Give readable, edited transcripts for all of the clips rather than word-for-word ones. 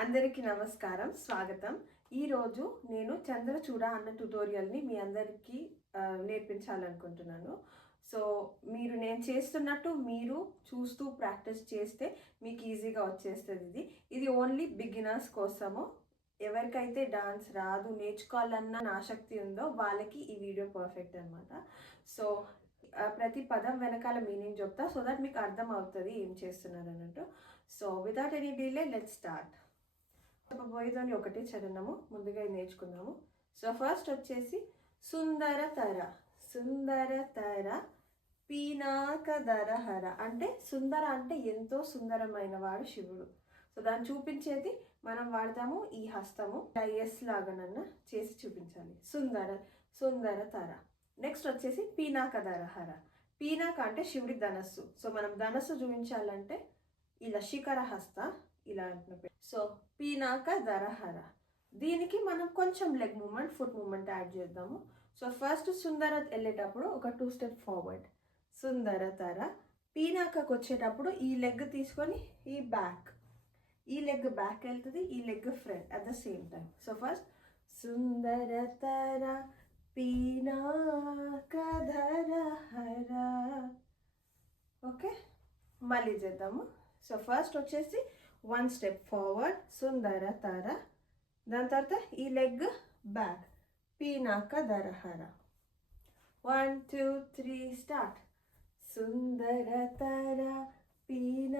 అందరికీ నమస్కారం, స్వాగతం. ఈరోజు నేను చంద్రచూడ అన్న ట్యుటోరియల్ని మీ అందరికీ నేర్పించాలనుకుంటున్నాను. సో నేను చేస్తున్నట్టు మీరు చూస్తూ ప్రాక్టీస్ చేస్తే మీకు ఈజీగా వచ్చేస్తుంది. ఇది ఓన్లీ బిగినర్స్ కోసము. ఎవరికైతే డాన్స్ రాదు, నేర్చుకోవాలన్న ఆసక్తి ఉందో వాళ్ళకి ఈ వీడియో పర్ఫెక్ట్ అనమాట. సో ప్రతి పదం వెనకాల మీనింగ్ చెప్తా, సో దట్ మీకు అర్థం అవుతుంది ఏం చేస్తున్నారు అన్నట్టు. So without any delay let's start. చెప్పబోయేదాన్ని ఒకటే చరణము, ముందుగా నేర్చుకుందాము. సో ఫస్ట్ వచ్చేసి సుందరతర. సుందరతర పీనాకధరహర అంటే సుందర అంటే ఎంతో సుందరమైన వాడు శివుడు. సో దాన్ని చూపించేది మనం వాడతాము ఈ హస్తము. ఎస్ లాగానన్నా చేసి చూపించాలి. సుందరతర. నెక్స్ట్ వచ్చేసి పీనాకధరహర. పీనాక అంటే శివుడి ధనస్సు. సో మనం ధనస్సు చూపించాలంటే ఇలా శిఖర హస్త ఇలా అంటున్నా. సో పీనాకధరహర. దీనికి మనం కొంచెం leg movement, foot movement add చేద్దాము. సో ఫస్ట్ సుందర వెళ్ళేటప్పుడు ఒక 2 స్టెప్ ఫార్వర్డ్. సుందరతర. పీనాకకు వచ్చేటప్పుడు ఈ లెగ్ తీసుకొని ఈ లెగ్ బ్యాక్ వెళ్తుంది, ఈ leg front at the same time. So first సుందరతర పీనాకధరహర. ఓకే, మళ్ళీ చేద్దాము. సో ఫస్ట్ వచ్చేసి 1 స్టెప్ ఫార్వర్డ్ సుందరతర, దాని తర్వాత ఈ లెగ్ బ్యాక్ పీనాకధరహర. 1 2 3 స్టార్ట్. సుందరతర పీనాకధరహర.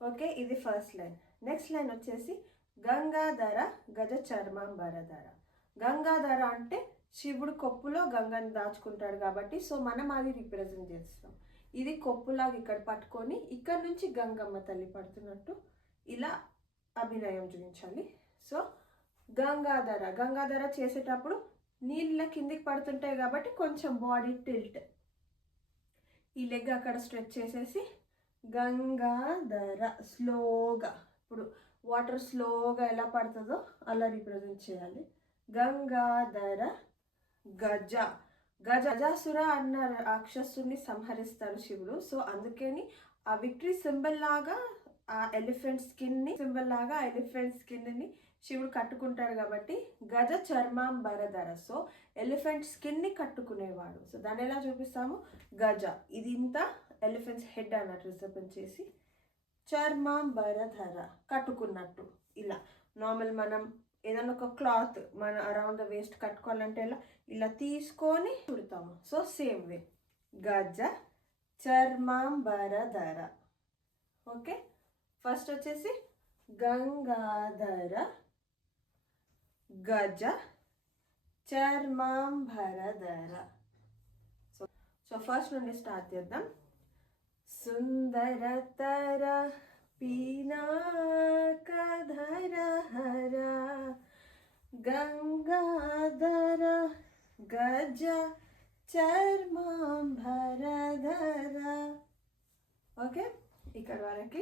ఓకే, ఇది ఫస్ట్ లైన్. నెక్స్ట్ లైన్ వచ్చేసి గంగాధర గజ చర్మాంబరధర. గంగాధర అంటే శివుడు కొప్పులో గంగని దాచుకుంటాడు కాబట్టి సో మనం అది రిప్రజెంట్ చేస్తాం. ఇది కొప్పులాగా ఇక్కడ పట్టుకొని ఇక్కడ నుంచి గంగమ్మ తల్లి పడుతున్నట్టు ఇలా అభినయం చూపించాలి. సో గంగాధర చేసేటప్పుడు నీళ్ళ కిందికి పడుతుంటాయి కాబట్టి కొంచెం బాడీ టిల్ట్, ఈ లెగ్ అక్కడ స్ట్రెచ్ చేసేసి గంగాధర స్లోగా, ఇప్పుడు వాటర్ స్లోగా ఎలా పడుతుందో అలా రిప్రజెంట్ చేయాలి. గంగాధర గజాసుర అన్న రాక్షసుని సంహరిస్తాడు శివుడు. సో అందుకని ఆ విక్టరీ సింబల్ లాగా ఆ ఎలిఫెంట్ స్కిన్ని శివుడు కట్టుకుంటాడు కాబట్టి గజ చర్మాంబరధర. సో ఎలిఫెంట్ స్కిన్ని కట్టుకునేవాడు. సో దాన్ని ఎలా చూపిస్తాము? గజ, ఇది ఇంత ఎలిఫెంట్స్ హెడ్ అన్నట్టు రిప్రజెంట్ చేసి చర్మాంబరధర కట్టుకున్నట్టు. ఇలా నార్మల్ మనం ఏదైనా ఒక క్లాత్ మన అరౌండ్ ద వేస్ట్ కట్టుకోవాలంటే ఇలా తీసుకొని చుడతాము. సో సేమ్ వే గజ చర్మాంబరధర. ఓకే, ఫస్ట్ వచ్చేసి గంగాధర గజ చర్మాంబరధర. సో ఫస్ట్ నుండి స్టార్ట్ చేద్దాం. సుందరతర పీనాకధరహర గంగాధర గజ చర్మాంబరధర. ఓకే, ఇక్కడ వరకు.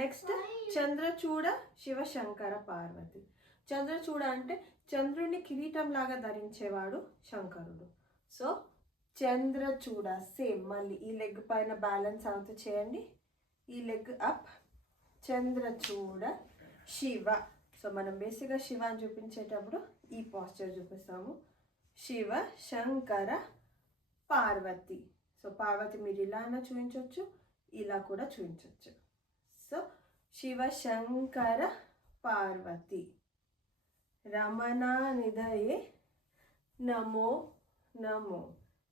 నెక్స్ట్ చంద్రచూడ శివశంకర పార్వతి. చంద్రచూడ అంటే చంద్రుడిని కిరీటం లాగా ధరించేవాడు శంకరుడు. సో చంద్రచూడ సేమ్ మళ్ళీ ఈ లెగ్ పైన బ్యాలెన్స్ అవుతూ చేయండి, ఈ లెగ్ అప్. చంద్రచూడ శివ. సో మనం బేసిక్గా శివ అని చూపించేటప్పుడు ఈ పాస్చర్ చూపిస్తాము. శివ శంకర పార్వతి. సో పార్వతి మీరు ఇలా అయినా చూపించవచ్చు, ఇలా కూడా చూపించవచ్చు. సో శివ శంకర పార్వతి. రమణ నిధయే నమో నమో.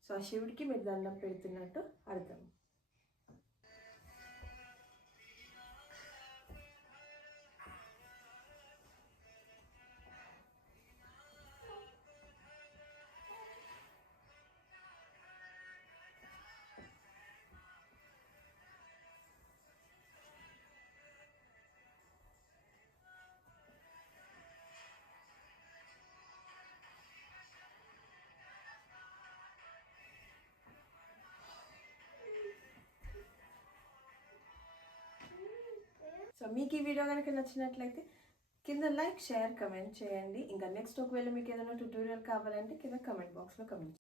సో శివుడికి మీరు దండం పెడుతున్నట్టు అర్థం. సో మీకు ఈ వీడియో కనుక నచ్చినట్లయితే కింద లైక్, షేర్, కమెంట్ చేయండి. ఇంకా నెక్స్ట్ ఒకవేళ మీకు ఏదైనా ట్యూటోరియల్ కావాలంటే కింద కమెంట్ బాక్స్లో కమెంట్